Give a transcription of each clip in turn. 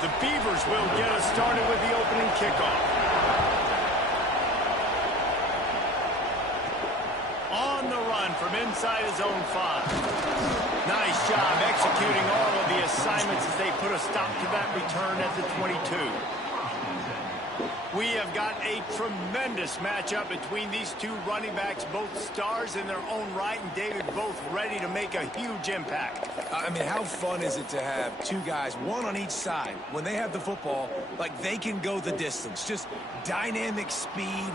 The Beavers will get us started with the opening kickoff. On the run from inside his own 5. Nice job executing all of the assignments as they put a stop to that return at the 22. We have got a tremendous matchup between these two running backs, both stars in their own right, and David, both ready to make a huge impact. I mean, how fun is it to have two guys, one on each side, when they have the football, like they can go the distance. Just dynamic speed,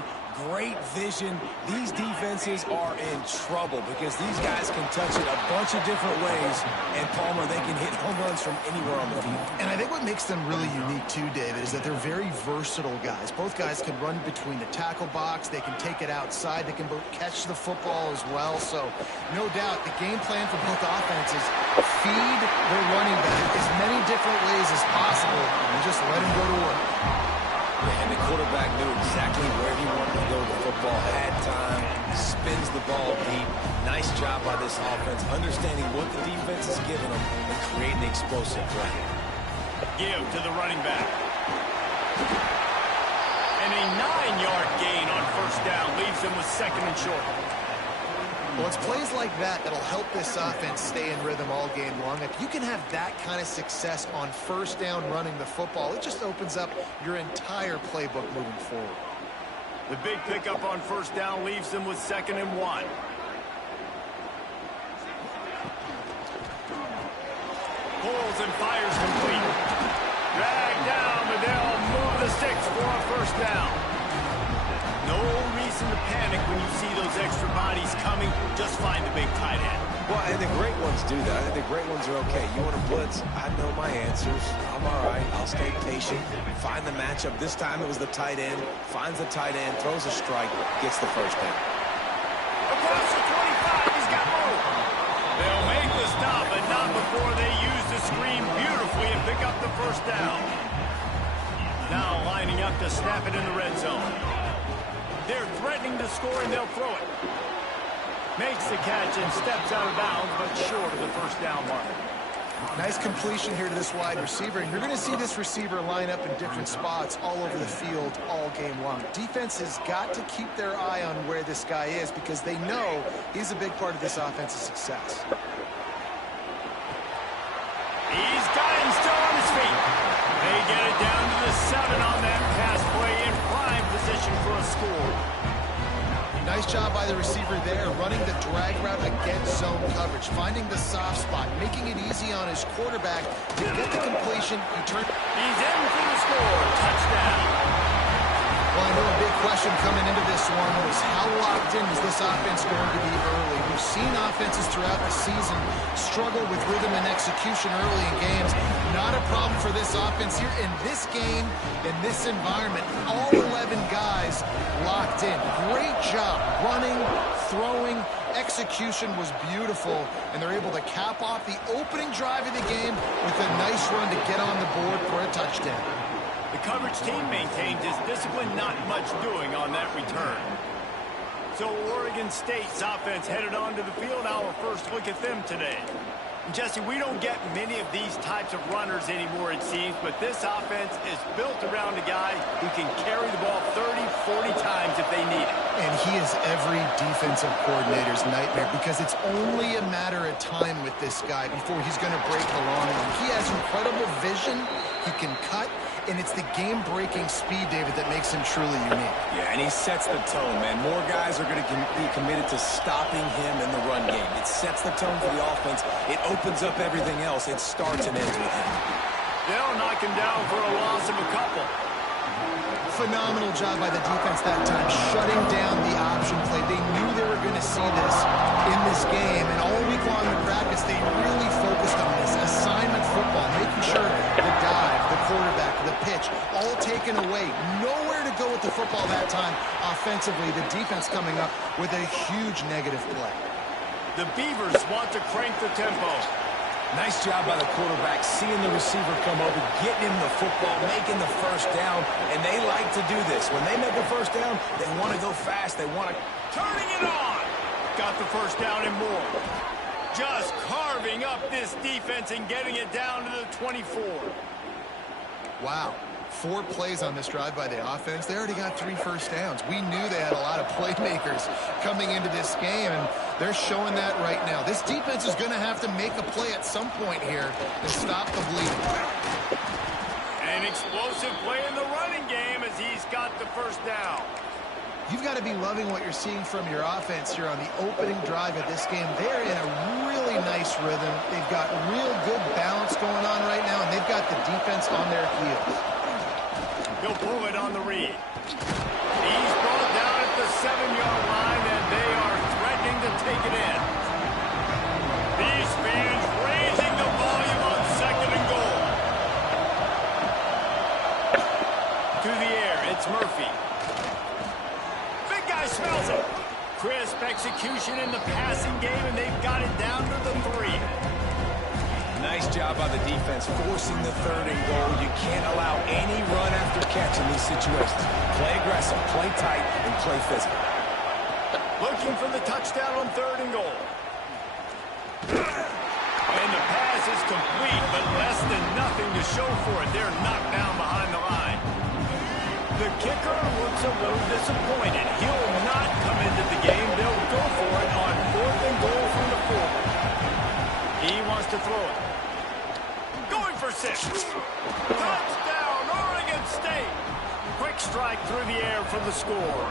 great vision. These defenses are in trouble because these guys can touch it a bunch of different ways, and Palmer, they can hit home runs from anywhere on the field. And I think what makes them really unique too, David, is that they're very versatile guys. Both guys can run between the tackle box, they can take it outside, they can both catch the football as well. So no doubt the game plan for both offenses, feed their running back as many different ways as possible and just let him go to work. And the quarterback knew exactly where he wanted to go with the football, had time, spins the ball deep. Nice job by this offense, understanding what the defense is giving them and creating explosive play. Give to the running back. And a 9-yard gain on first down leaves them with second and short. Well, it's plays like that that'll help this offense stay in rhythm all game long. If you can have that kind of success on first down running the football, it just opens up your entire playbook moving forward. The big pickup on first down leaves them with second and 1. Pulls and fires complete. Dragged down, but they'll move the sticks for a first down. No reason to panic when you see those extra bodies coming. Just find the big tight end. Well, and the great ones do that. I think the great ones are okay. You want to blitz? I know my answers. I'm all right. I'll stay patient. Find the matchup. This time it was the tight end. Finds the tight end, throws a strike, gets the first down. Across the 25, he's got more. They'll make the stop, but not before they use the screen beautifully and pick up the first down. Now lining up to snap it in the red zone. They're threatening to score, and they'll throw it. Makes the catch and steps out of bounds, but short of the first down mark. Nice completion here to this wide receiver. And you're going to see this receiver line up in different spots all over the field all game long. Defense has got to keep their eye on where this guy is because they know he's a big part of this offense's success. He's got him still on his feet. They get it down to the 7 on that pass play in prime position for a score. Nice job by the receiver there, running the drag route against zone coverage, finding the soft spot, making it easy on his quarterback to get the completion. He's in for the score. Touchdown. Well, I know a big question coming into this one was how locked in is this offense going to be early? We've seen offenses throughout the season struggle with rhythm and execution early in games. Not a problem for this offense here in this game, in this environment. All 11 guys locked in. Great job running, throwing. Execution was beautiful, and they're able to cap off the opening drive of the game with a nice run to get on the board for a touchdown. The coverage team maintained his discipline, not much doing on that return. So Oregon State's offense headed onto the field. Our first look at them today. And Jesse, we don't get many of these types of runners anymore, it seems, but this offense is built around a guy who can carry the ball 30, 40 times if they need it. And he is every defensive coordinator's nightmare because it's only a matter of time with this guy before he's going to break the long run. He has incredible vision. He can cut, and it's the game-breaking speed, David, that makes him truly unique. Yeah, and he sets the tone, man. More guys are going to be committed to stopping him in the run game. It sets the tone for the offense. It opens up everything else. It starts and ends with him. They'll knock him down for a loss of a couple. Phenomenal job by the defense that time, shutting down the option play. They knew they were going to see this in this game, and all week long in practice, they really focused on this assignment football, making sure the dive, the quarterback, the pitch, all taken away. Nowhere to go with the football that time. Offensively, the defense coming up with a huge negative play. The Beavers want to crank the tempo. Nice job by the quarterback, seeing the receiver come over, getting him the football, making the first down, and they like to do this. When they make a first down, they want to go fast. They want to... Turning it on! Got the first down and more. Just carving up this defense and getting it down to the 24. Wow. 4 plays on this drive by the offense. They already got 3 first downs. We knew they had a lot of playmakers coming into this game, and they're showing that right now. This defense is going to have to make a play at some point here and stop the bleeding. An explosive play in the running game as he's got the first down. You've got to be loving what you're seeing from your offense here on the opening drive of this game. They're in a really nice rhythm. They've got real good balance going on right now, and they've got the defense on their heels. He'll pull it on the read. He's brought down at the 7-yard line, and they are threatening to take it in. These fans raising the volume on 2nd and goal. To the air, it's Murphy. Big guy smells it. Crisp execution in the passing game, and they've got it down to the 3. Nice job by the defense, forcing the 3rd and goal. You can't allow any run after catch in these situations. Play aggressive, play tight, and play physical. Looking for the touchdown on 3rd and goal. And the pass is complete, but less than nothing to show for it. They're knocked down behind the line. The kicker looks a little disappointed. He'll not come into the game. They'll go for it on 4th and goal from the 4. He wants to throw it. Going for 6. Touchdown, Oregon State. Quick strike through the air for the score.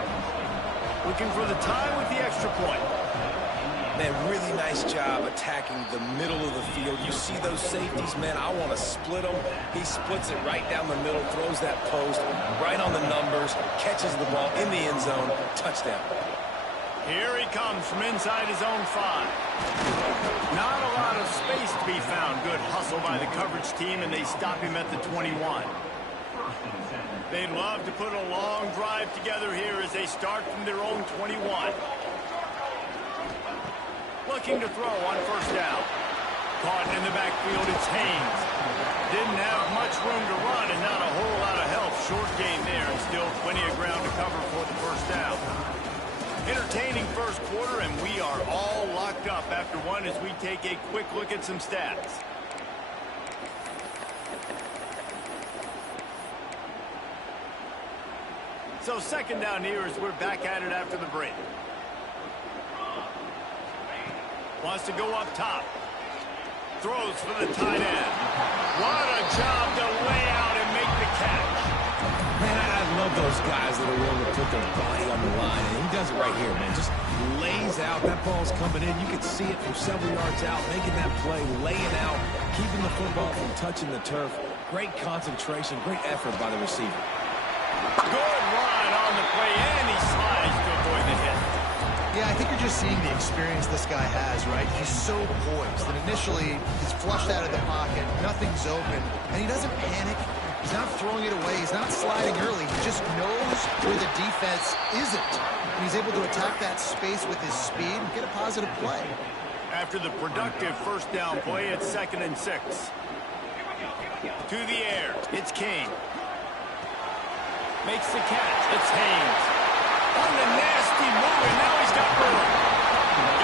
Looking for the tie with the extra point. Man, really nice job attacking the middle of the field. You see those safeties, man, I want to split them. He splits it right down the middle, throws that post, right on the numbers, catches the ball in the end zone, touchdown. Here he comes from inside his own 5. Not a lot of space to be found. Good hustle by the coverage team, and they stop him at the 21. They'd love to put a long drive together here as they start from their own 21. Looking to throw on 1st down. Caught in the backfield, it's Haynes. Didn't have much room to run and not a whole lot of help. Short gain there and still plenty of ground to cover for the 1st down. Entertaining first quarter, and we are all locked up after one as we take a quick look at some stats. So 2nd down here as we're back at it after the break. Wants to go up top. Throws for the tight end. What a job to lay out and make the catch. Man, I love those guys that are willing to put their body on the line, and he does it right here, man. Just lays out. That ball's coming in. You can see it from several yards out, making that play, laying out, keeping the football from touching the turf. Great concentration, great effort by the receiver. Good run on the play, and he slides to avoid the hit. Yeah, I think you're just seeing the experience this guy has, right? He's so poised that initially he's flushed out of the pocket, nothing's open, and he doesn't panic. He's not throwing it away. He's not sliding early. He just knows where the defense isn't. And he's able to attack that space with his speed and get a positive play. After the productive 1st down play, it's 2nd and 6. To the air, it's King. Makes the catch, it's Haynes. On the nasty move, and now he's got room.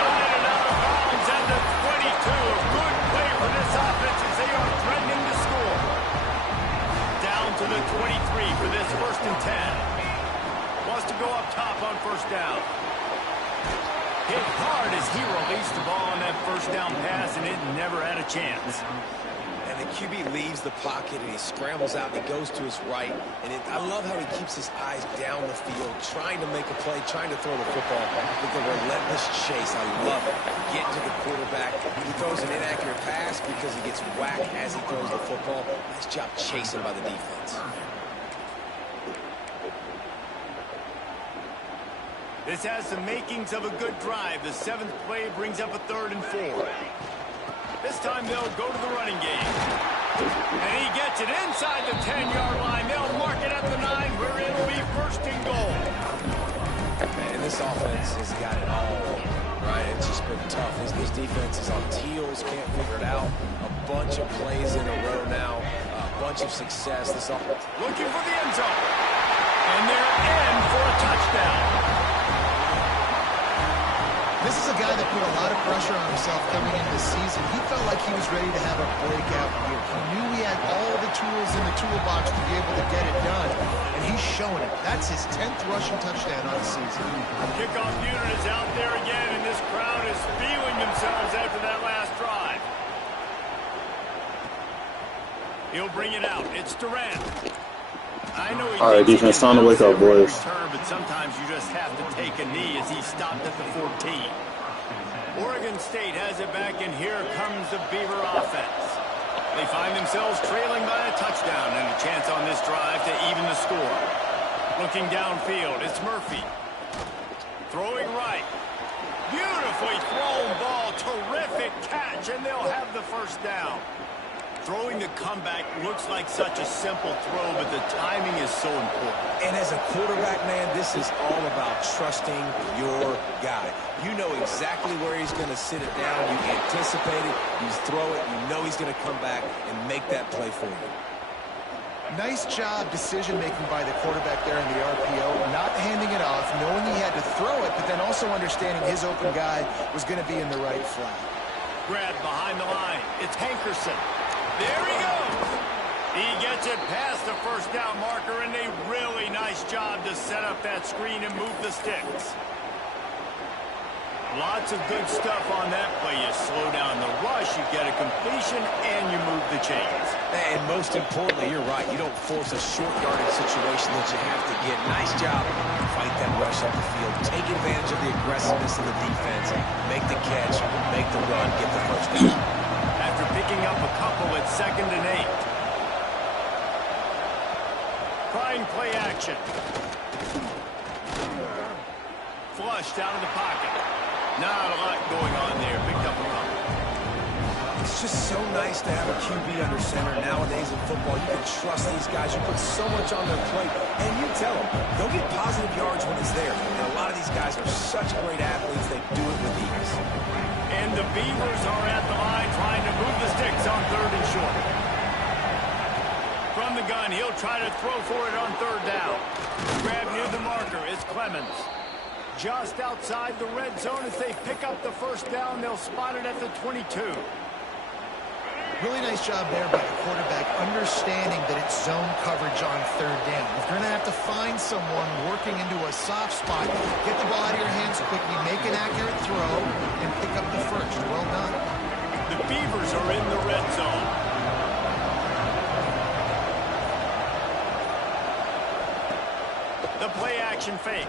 Got it out of bounds at the 22. A good play for this offense as they are threatening to score. Down to the 23 for this 1st and 10. Wants to go up top on 1st down. Hit hard as he released the ball on that 1st down pass, and it never had a chance. And The QB leaves the pocket and he scrambles out and he goes to his right. And I love how he keeps his eyes down the field, trying to make a play, trying to throw the football with the relentless chase. I love it. Getting to the quarterback. He throws an inaccurate pass because he gets whacked as he throws the football. Nice job chasing by the defense. This has the makings of a good drive. The 7th play brings up a 3rd and 4. This time they'll go to the running game. And he gets it inside the 10-yard line. They'll mark it at the 9 where it'll be 1st and goal. Man, this offense has got it all, right? It's just been tough. This defense is on heels, can't figure it out. A bunch of plays in a row now, a bunch of success. This offense looking for the end zone. And they're in for a touchdown. This is a guy that put a lot of pressure on himself coming into the season. He felt like he was ready to have a breakout year. He knew he had all the tools in the toolbox to be able to get it done, and he's showing it. That's his 10th rushing touchdown on the season. Kickoff unit is out there again, and this crowd is feeling themselves after that last drive. He'll bring it out. It's Durant. I know all right, defense, time to wake up, boys. But sometimes you just have to take a knee as he stopped at the 14. Oregon State has it back, and here comes the Beaver offense. They find themselves trailing by a touchdown and a chance on this drive to even the score. Looking downfield, it's Murphy. Throwing right. Beautifully thrown ball. Terrific catch, and they'll have the 1st down. Throwing the comeback looks like such a simple throw, but the timing is so important. And as a quarterback, man, this is all about trusting your guy. You know exactly where he's going to sit it down. You anticipate it. You throw it. You know he's going to come back and make that play for you. Nice job decision-making by the quarterback there in the RPO, not handing it off, knowing he had to throw it, but then also understanding his open guy was going to be in the right flat. Grab behind the line. It's Hankerson. There he goes. He gets it past the 1st down marker, and a really nice job to set up that screen and move the sticks. Lots of good stuff on that play. You slow down the rush, you get a completion, and you move the chains. And most importantly, you're right. You don't force a short yardage situation that you have to get. Nice job. Fight that rush up the field. Take advantage of the aggressiveness of the defense. Make the catch, make the run, get the 1st down. After picking up a couple at 2nd and 8. Trying play action. Flushed out of the pocket. Not a lot going on there. Picked up a couple. It's just so nice to have a QB under center. Nowadays in football, you can trust these guys. You put so much on their plate, and you tell them, they'll get positive yards when it's there. And a lot of these guys are such great athletes, they do it with ease. And the Beavers are at the line trying to move the sticks on 3rd and short. From the gun, he'll try to throw for it on 3rd down. Grab near the marker is Clemens. Just outside the red zone as they pick up the 1st down. They'll spot it at the 22. Really nice job there by the quarterback, understanding that it's zone coverage on 3rd down. If you're going to have to find someone working into a soft spot, get the ball out of your hands quickly, make an accurate throw, and pick up the 1st. Well done. The Beavers are in the red zone. The play action fake.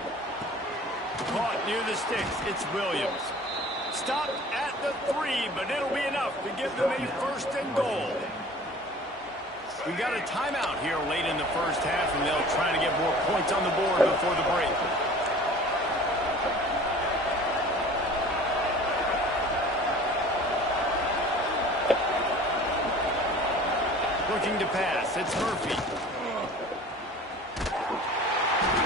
Caught near the sticks. It's Williams. Stopped at the 3, but it'll be enough to give them a 1st and goal. We got a timeout here late in the 1st half, and they'll try to get more points on the board before the break. Looking to pass. It's Murphy.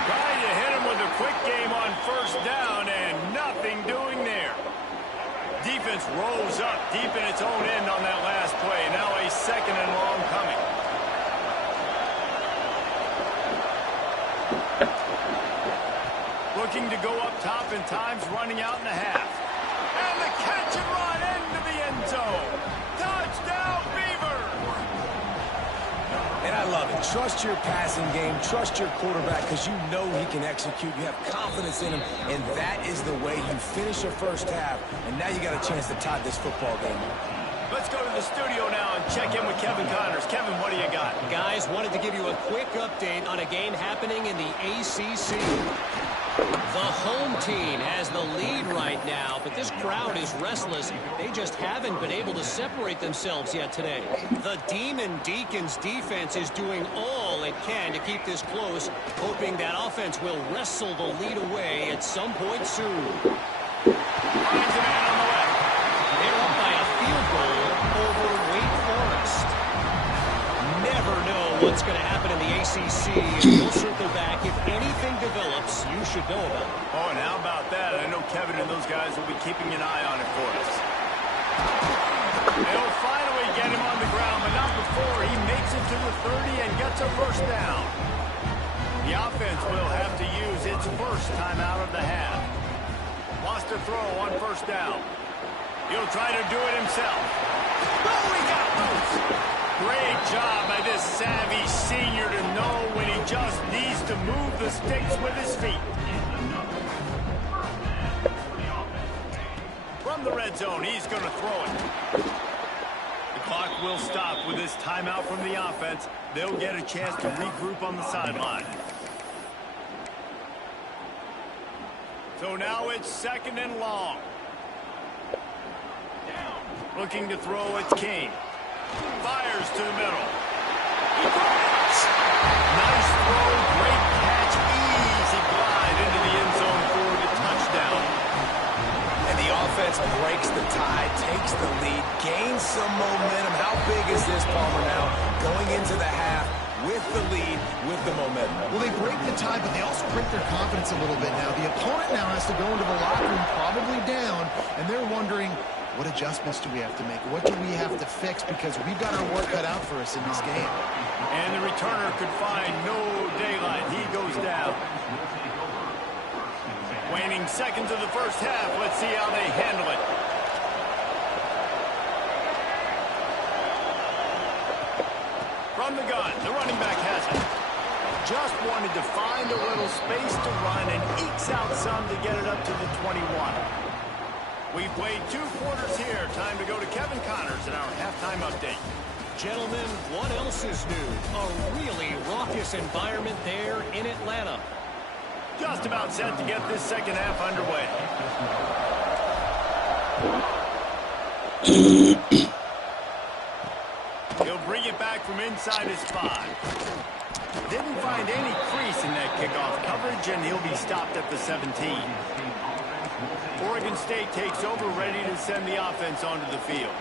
Trying to hit him with a quick game on 1st down, and nothing doing there. Defense rolls up deep in its own end on that last play. Now a 2nd and long coming. Looking to go up top, and time's running out in the half. And the catch and run into the end zone. Touchdown, Beavers! And I love it. Trust your passing game. Trust your quarterback because you know he can execute. You have confidence in him, and that is the way you finish your 1st half. And now you got a chance to tie this football game. Let's go to the studio now and check in with Kevin Connors. Kevin, what do you got? Guys, wanted to give you a quick update on a game happening in the ACC. The home team has the lead right now, but this crowd is restless. They just haven't been able to separate themselves yet today. The Demon Deacons defense is doing all it can to keep this close, hoping that offense will wrestle the lead away at some point soon. Finds a man on the left. They're up by a field goal over Wake Forest. Never know what's going to happen in the ACC. We'll circle back. If anything develops, you should know about it. Oh, and how about that? I know Kevin and those guys will be keeping an eye on it for us. They'll finally get him on the ground, but not before he makes it to the 30 and gets a first down. The offense will have to use its first time out of the half. Lost a throw on first down. He'll try to do it himself. Oh, he got loose. Great job by this savvy senior to know when he just needs to move the sticks with his feet. From the red zone, he's going to throw it. The clock will stop with this timeout from the offense. They'll get a chance to regroup on the sideline. So now it's 2nd and long. Looking to throw, it's King. Fires to the middle. Nice throw, great catch, easy glide into the end zone for the touchdown. And the offense breaks the tie, takes the lead, gains some momentum. How big is this, Palmer, now? Going into the half with the lead, with the momentum. Well, they break the tie, but they also break their confidence a little bit now. The opponent now has to go into the locker room probably down, and they're wondering, what adjustments do we have to make? What do we have to fix? Because we've got our work cut out for us in this game. And the returner could find no daylight. He goes down. Waning seconds of the first half. Let's see how they handle it. From the gun, the running back has it. Just wanted to find a little space to run and ekes out some to get it up to the 21. We've played 2 quarters here. Time to go to Kevin Connors in our halftime update. Gentlemen, what else is new? A really raucous environment there in Atlanta. Just about set to get this second half underway. He'll bring it back from inside his 5. Didn't find any crease in that kickoff coverage, and he'll be stopped at the 17. Oregon State takes over, ready to send the offense onto the field.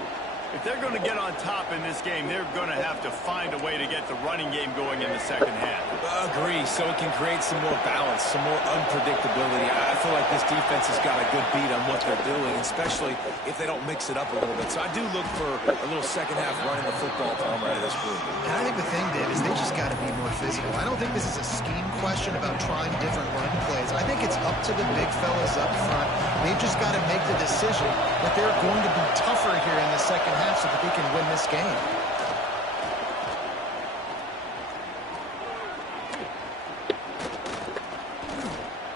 If they're going to get on top in this game, they're going to have to find a way to get the running game going in the second half. Agree, so it can create some more balance, some more unpredictability. I feel like this defense has got a good beat on what they're doing, especially if they don't mix it up a little bit. So I do look for a little second half running the football Palmer out of this group. And I think the thing, Dave, is they just got to be more physical. I don't think this is a scheme question about trying different run plays. I think it's up to the big fellas up front. They've just got to make the decision that they're going to be tougher here in the second half so that they can win this game.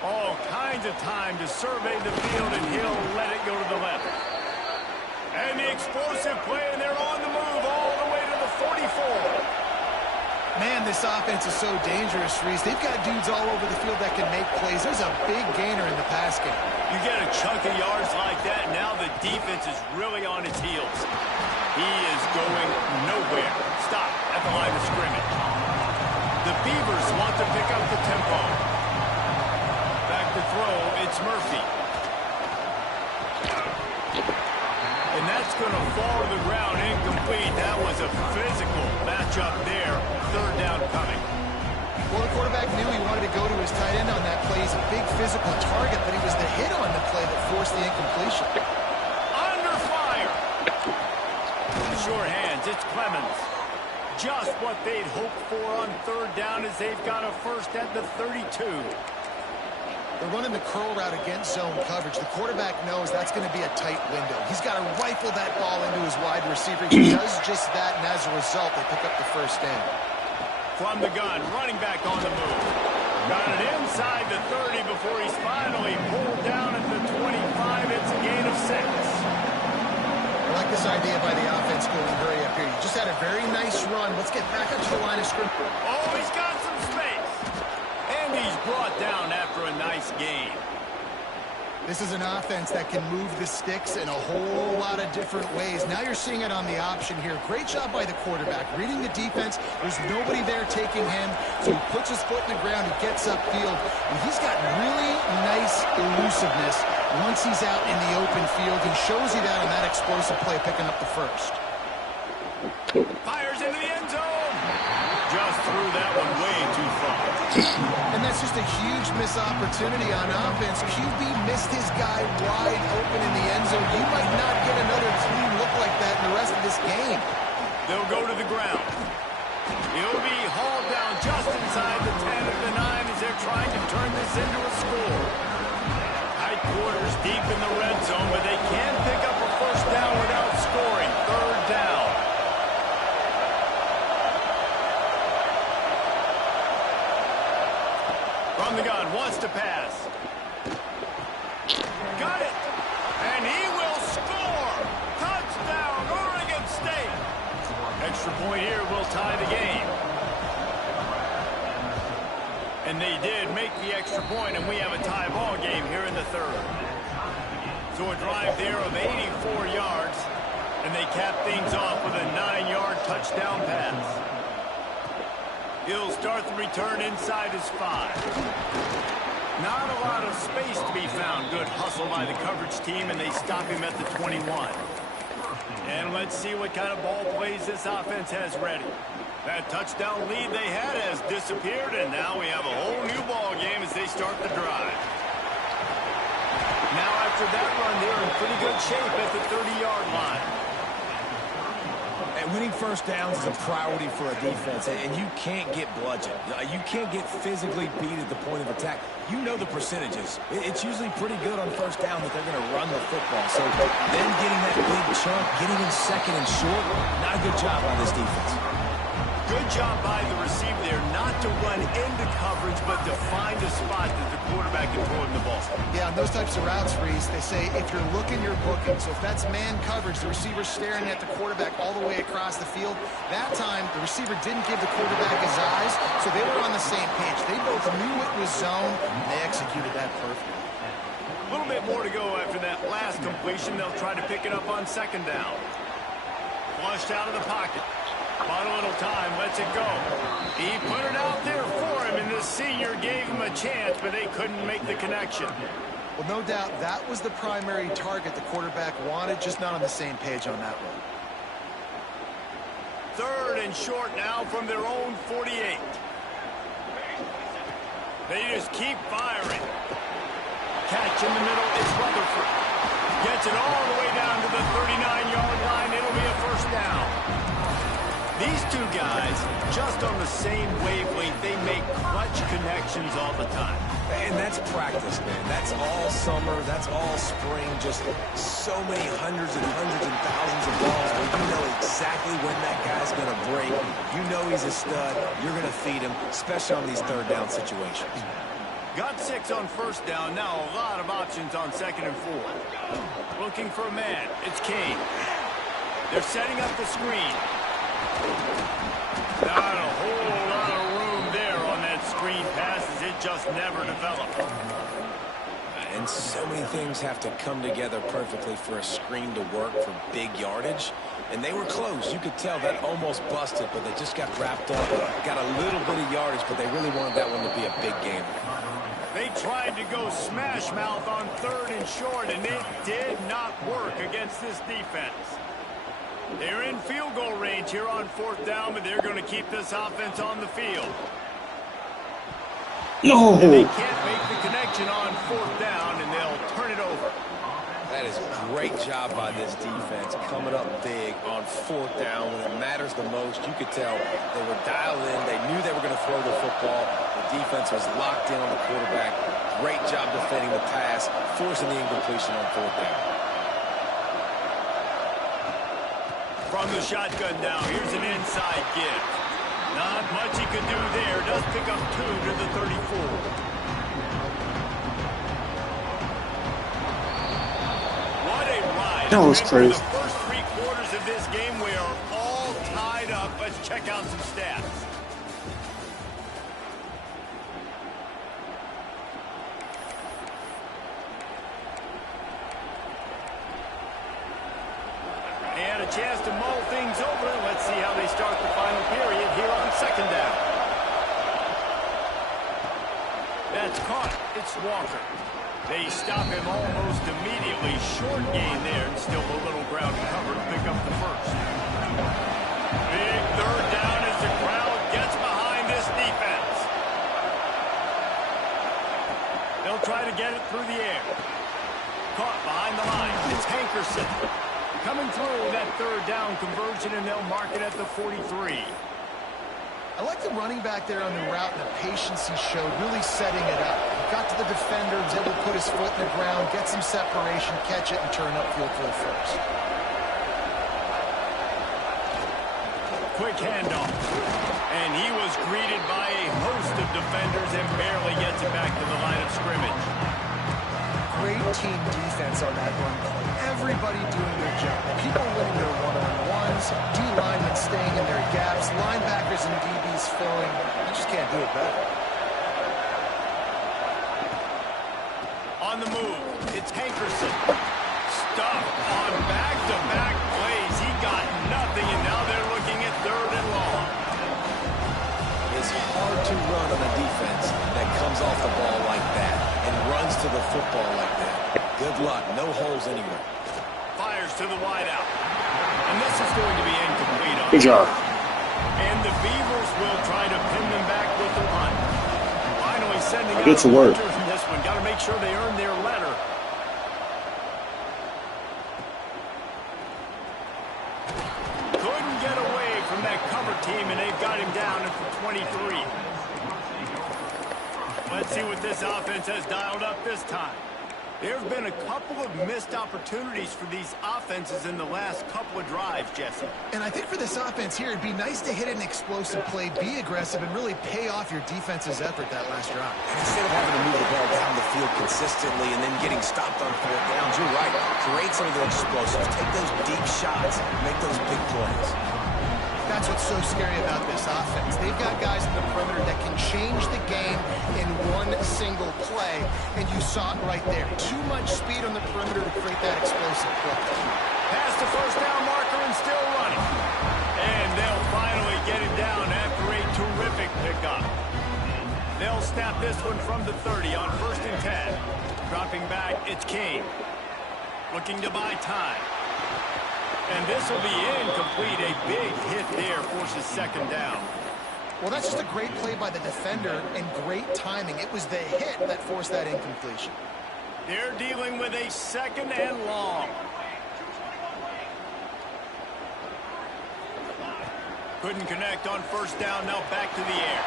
All kinds of time to survey the field, and he'll let it go to the left. And the explosive play, and they're on the move all the way to the 44. Man, this offense is so dangerous, Reese. They've got dudes all over the field that can make plays. There's a big gainer in the pass game. You get a chunk of yards like that, now the defense is really on its heels. He is going nowhere. Stop at the line of scrimmage. The Beavers want to pick up the tempo. Back to throw, it's Murphy. And that's going to fall to the ground incomplete. That was a physical matchup there. 3rd down coming. Well, the quarterback knew he wanted to go to his tight end on that play. He's a big physical target, but he was the hit on the play that forced the incompletion. Under fire. Sure hands, it's Clemens. Just what they'd hoped for on 3rd down as they've got a first at the 32. They're running the curl route against zone coverage. The quarterback knows that's going to be a tight window. He's got to rifle that ball into his wide receiver. He does just that, and as a result, they pick up the first down. From the gun, running back on the move. Got it inside the 30 before he's finally pulled down at the 25. It's a gain of 6. I like this idea by the offense going hurry up here. You just had a very nice run. Let's get back up to the line of scrimmage. Oh, he's got some space. And he's brought down after a nice game. This is an offense that can move the sticks in a whole lot of different ways. Now you're seeing it on the option here. Great job by the quarterback. Reading the defense, there's nobody there taking him, so he puts his foot in the ground, he gets upfield, and he's got really nice elusiveness once he's out in the open field. He shows you that on that explosive play, picking up the first. Fires into the end zone. Just threw that one way too far. And that's just a huge missed opportunity on offense. QB missed his guy wide open in the end zone. You might not get another clean look like that in the rest of this game. They'll go to the ground. He'll be hauled down just inside the 10 of the 9 as they're trying to turn this into a score. Tight quarters deep in the red zone, but they can pick up a first down without scoring. Third down. From the gun, wants to pass. Got it. And he will score. Touchdown, Oregon State. Extra point here will tie the game. And they did make the extra point, and we have a tie ball game here in the third. So a drive there of 84 yards, and they cap things off with a 9-yard touchdown pass. He'll start the return inside his 5. Not a lot of space to be found. Good hustle by the coverage team, and they stop him at the 21. And let's see what kind of ball plays this offense has ready. That touchdown lead they had has disappeared, and now we have a whole new ball game as they start the drive. Now after that run, they're in pretty good shape at the 30-yard line. And winning first downs is a priority for a defense, and you can't get bludgeoned. You can't get physically beat at the point of attack. You know the percentages. It's usually pretty good on first down that they're going to run the football. So them getting that big chunk, getting in second and short, not a good job on this defense. Good job by the receiver there not to run into coverage, but to find a spot that the quarterback can throw him the ball. Yeah, on those types of routes, Reese, they say if you're looking, you're booking. So if that's man coverage, the receiver's staring at the quarterback all the way across the field. That time, the receiver didn't give the quarterback his eyes, so they were on the same page. They both knew it was zone, and they executed that perfectly. A little bit more to go after that last completion. They'll try to pick it up on second down. Flushed out of the pocket. Bought a little time, lets it go. He put it out there for him, and the senior gave him a chance, but they couldn't make the connection. Well, no doubt that was the primary target the quarterback wanted, just not on the same page on that one. Third and short now from their own 48. They just keep firing. Catch in the middle, it's Rutherford. Gets it all the way down to the 39-yard line. It'll be a first down. These two guys, just on the same wavelength, they make clutch connections all the time. And that's practice, man. That's all summer. That's all spring. Just so many hundreds and thousands of balls where you know exactly when that guy's going to break. You know he's a stud. You're going to feed him, especially on these third down situations. Got 6 on first down. Now a lot of options on second and 4. Looking for a man. It's Kane. They're setting up the screen. Not a whole lot of room there on that screen pass as it just never developed. And so many things have to come together perfectly for a screen to work for big yardage. And they were close. You could tell that almost busted, but they just got wrapped up. Got a little bit of yardage, but they really wanted that one to be a big game. They tried to go smash mouth on third and short, and it did not work against this defense. They're in field goal range here on fourth down, but they're going to keep this offense on the field. No! And they can't make the connection on fourth down, and they'll turn it over. That is a great job by this defense, coming up big on fourth down when it matters the most. You could tell they were dialed in. They knew they were going to throw the football. The defense was locked in on the quarterback. Great job defending the pass, forcing the incompletion on fourth down. From the shotgun now, here's an inside give. Not much he could do there. Does pick up 2 to the 34. What a ride. That was crazy. The first 3 quarters of this game, we are all tied check out some stats. They had a chance to mull things over. Let's see how they start the final period here on second down. That's caught. It's Walker. They stop him almost immediately. Short gain there, and still a little ground to cover to pick up the first. Big third down as the crowd gets behind this defense. They'll try to get it through the air. Caught behind the line. It's Hankerson. Coming through that third down conversion, and they'll mark it at the 43. I like the running back there on the route and the patience he showed, really setting it up. Got to the defender, was able to put his foot in the ground, get some separation, catch it, and turn upfield for the first. Quick handoff. And he was greeted by a host of defenders and barely gets it back to the line of scrimmage. Great team defense on that run play. Everybody doing their job. People winning their one-on-ones, D-linemen staying in their gaps, linebackers and DBs filling. You just can't do it better. On the move, it's Hankerson. Stuffed on back-to-back plays. He got nothing, and now they're looking at third and long. It's hard to run on a defense that comes off the ball like that and runs to the football like that. Good luck. No holes anywhere. Fires to the wideout. And this is going to be incomplete. Good job. And the Beavers will try to pin them back with the punt. Finally sending out Good a work. punter in this one. Got to make sure they earn their letter. Couldn't get away from that cover team, and they've got him down at the 23. Let's see what this offense has dialed up this time. There have been a couple of missed opportunities for these offenses in the last couple of drives, Jesse. And I think for this offense here, it'd be nice to hit an explosive play, be aggressive, and really pay off your defense's effort that last drive. And instead of having to move the ball down the field consistently and then getting stopped on fourth downs, you're right. Create some of the explosives. Take those deep shots. Make those big plays. That's what's so scary about this offense. They've got guys in the perimeter that can change the game in one single play, and you saw it right there. Too much speed on the perimeter to create that explosive play. Past the first down marker and still running. And they'll finally get it down after a terrific pickup. They'll snap this one from the 30 on 1st and 10. Dropping back, it's King. Looking to buy time. And this will be incomplete. A big hit there forces second down. Well, that's just a great play by the defender and great timing. It was the hit that forced that incompletion. They're dealing with a second and long. Couldn't connect on first down. Now back to the air.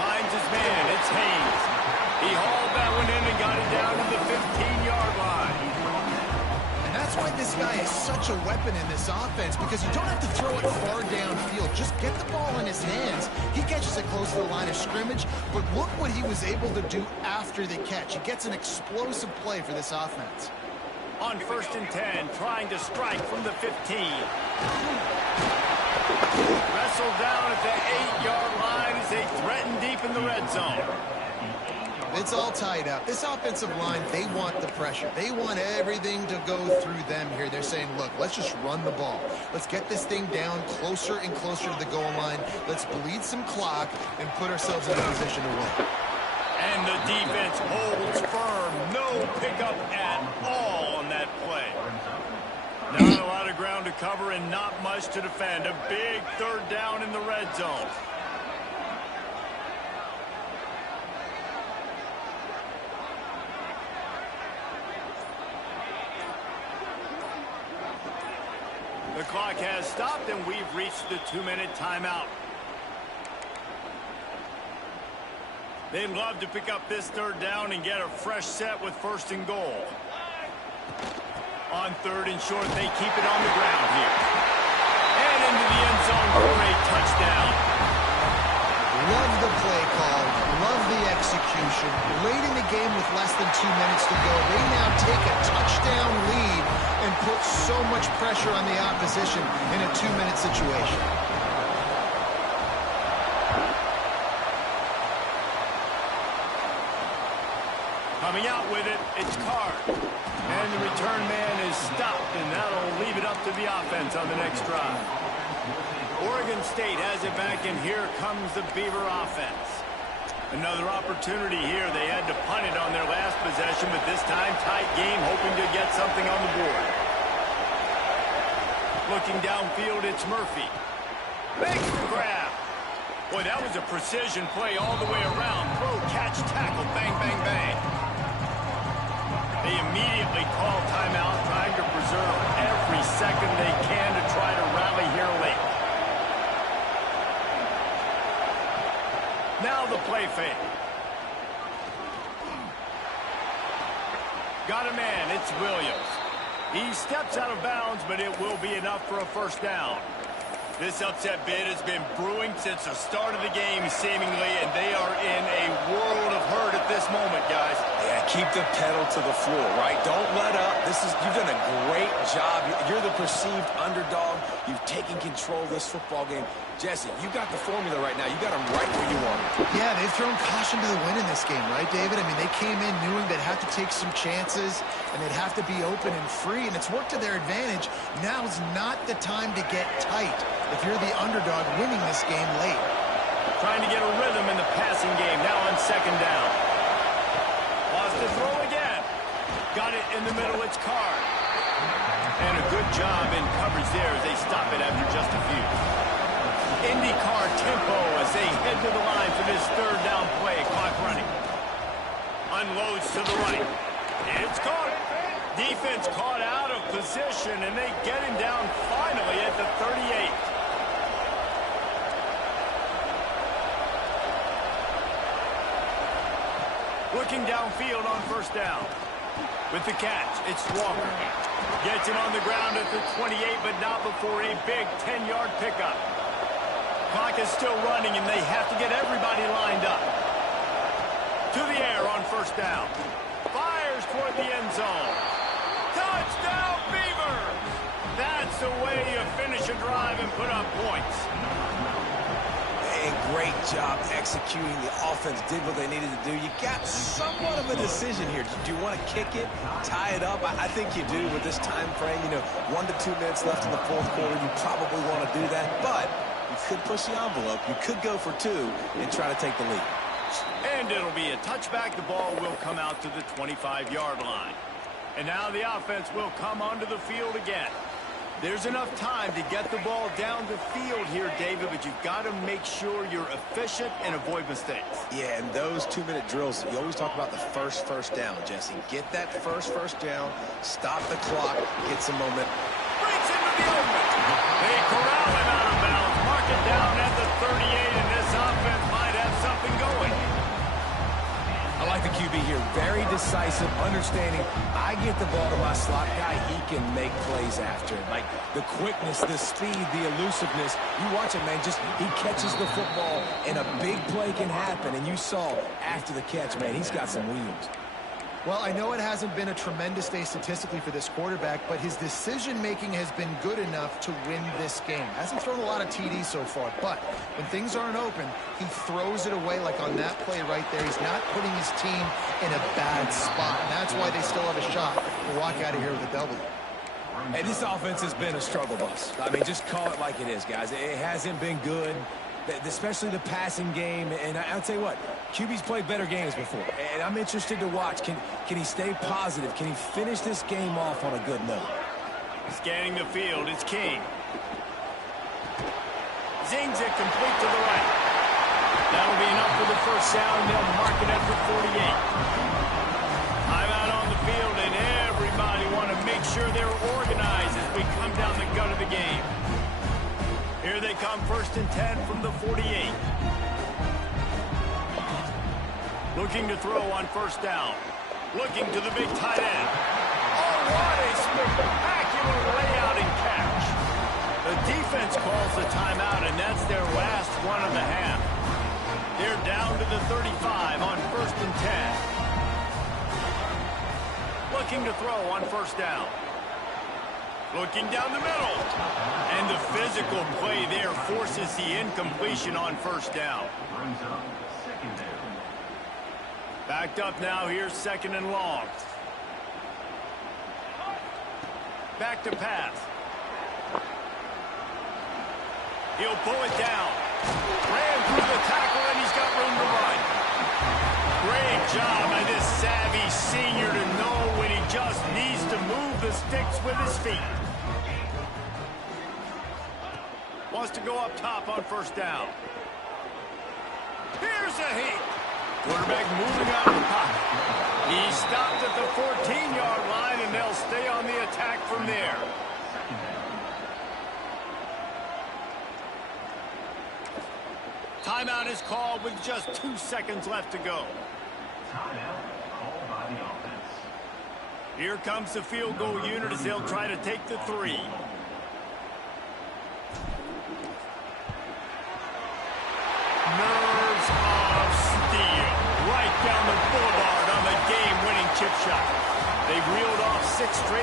Finds his man. It's Haynes. He hauled that one in and got it down to the 15-yard line. That's why this guy is such a weapon in this offense, because you don't have to throw it far downfield. Just get the ball in his hands. He catches it close to the line of scrimmage, but look what he was able to do after the catch. He gets an explosive play for this offense. On 1st and 10, trying to strike from the 15. Wrestled down at the 8-yard line as they threaten deep in the red zone. It's all tied up. This offensive line, they want the pressure. They want everything to go through them here. They're saying, look, let's just run the ball. Let's get this thing down closer and closer to the goal line. Let's bleed some clock and put ourselves in a position to win. And the defense holds firm. No pickup at all on that play. Not a lot of ground to cover and not much to defend. A big third down in the red zone. The clock has stopped, and we've reached the 2-minute timeout. They'd love to pick up this third down and get a fresh set with 1st and goal. On 3rd and short, they keep it on the ground here. And into the end zone for a touchdown. Love the play call. Love the execution. Late in the game with less than 2 minutes to go, they now take a touchdown lead and put so much pressure on the opposition in a 2-minute situation. Coming out with it, it's Card. And the return man is stopped, and that'll leave it up to the offense on the next drive. Oregon State has it back, and here comes the Beaver offense. Another opportunity here. They had to punt it on their last possession, but this time tight game, hoping to get something on the board. Looking downfield, it's Murphy. Makes the grab. Boy, that was a precision play all the way around. Throw, catch, tackle, bang, bang, bang. They immediately call timeout, trying to preserve every second they can to try to rally here late. Now the play fake. Got a man, it's Williams. He steps out of bounds, but it will be enough for a first down. This upset bid has been brewing since the start of the game, seemingly, and they are in a world of hurt at this moment, guys. Yeah, keep the pedal to the floor, right? Don't let up. You've done a great job. You're the perceived underdog. You've taken control of this football game. Jesse, you got the formula right now. You got them right where you want them. Yeah, they've thrown caution to the wind in this game, right, David? I mean, they came in knowing they'd have to take some chances, and they'd have to be open and free, and it's worked to their advantage. Now's not the time to get tight if you're the underdog winning this game late. Trying to get a rhythm in the passing game, now on second down. Lost the throw again. Got it in the middle, it's Card. And a good job in coverage there as they stop it after just a few. IndyCar tempo as they head to the line for this third down play. Clock running. Unloads to the right. It's caught. Defense caught out of position, and they get him down finally at the 38. Looking downfield on first down. With the catch, it's Walker. Gets him on the ground at the 28, but not before a big 10-yard pickup. Clock is still running, and they have to get everybody lined up. To the air on first down. Fires toward the end zone. Touchdown, Beavers! That's the way you finish a drive and put up points. Hey, great job executing. The offense did what they needed to do. You got somewhat of a decision here. Do you want to kick it, tie it up? I think you do with this time frame. 1 to 2 minutes left in the fourth quarter. You probably want to do that, but you could push the envelope. You could go for 2 and try to take the lead. And it'll be a touchback. The ball will come out to the 25-yard line. And now the offense will come onto the field again. There's enough time to get the ball down the field here, David, but you've got to make sure you're efficient and avoid mistakes. Yeah, and those 2-minute drills, you always talk about the first down, Jesse. Get that first down, stop the clock, get some momentum. Breaks into the open. They corral him out of bounds, mark it down at the 38, and this offense might have something going. I like the QB here. Very decisive, understanding. I get the ball to my slot guy, he can make plays after. Like the quickness, the speed, the elusiveness. You watch it, man. He catches the football, and a big play can happen. And you saw after the catch, man, he's got some wheels. Well, I know it hasn't been a tremendous day statistically for this quarterback, but his decision-making has been good enough to win this game. Hasn't thrown a lot of TDs so far, but when things aren't open, he throws it away like on that play right there. He's not putting his team in a bad spot, and that's why they still have a shot to walk out of here with a W. Hey, this offense has been a struggle bus. I mean, just call it like it is, guys. It hasn't been good, especially the passing game. And I'll tell you what, QB's played better games before. And I'm interested to watch. Can he stay positive? Can he finish this game off on a good note? Scanning the field, it's King. Zings it complete to the right. That'll be enough for the first down. They'll mark it at the 48. I'm out on the field, and everybody want to make sure they're organized as we come down the gut of the game. Here they come, 1st and 10 from the 48. Looking to throw on first down. Looking to the big tight end. Oh, what a spectacular layout and catch. The defense calls the timeout, and that's their last one of the half. They're down to the 35 on 1st and 10. Looking to throw on first down. Looking down the middle. And the physical play there forces the incompletion on first down. Backed up now, here's 2nd and long. Back to pass. He'll pull it down. Ran through the tackle, and he's got room to run. Great job by this savvy senior to know when he just needs to move the sticks with his feet. Wants to go up top on 1st down. Here's a hit. Quarterback moving out of the pocket. He stopped at the 14-yard line, and they'll stay on the attack from there. Timeout is called with just 2 seconds left to go. Timeout called by the offense. Here comes the field goal unit as they'll try to take the 3. Nerves of steel. Right down the boulevard on the game-winning chip shot. They reeled off 6 straight